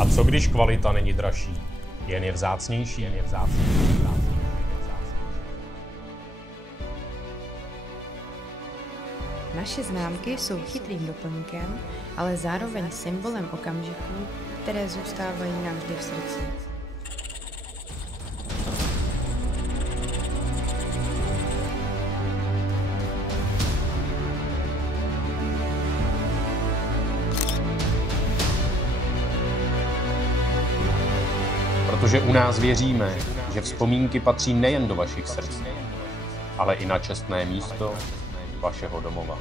A co když kvalita není dražší? Jen je vzácnější, Naše známky jsou chytrým doplňkem, ale zároveň symbolem okamžiků, které zůstávají navždy v srdci. Protože u nás věříme, že vzpomínky patří nejen do vašich srdcí, ale i na čestné místo vašeho domova.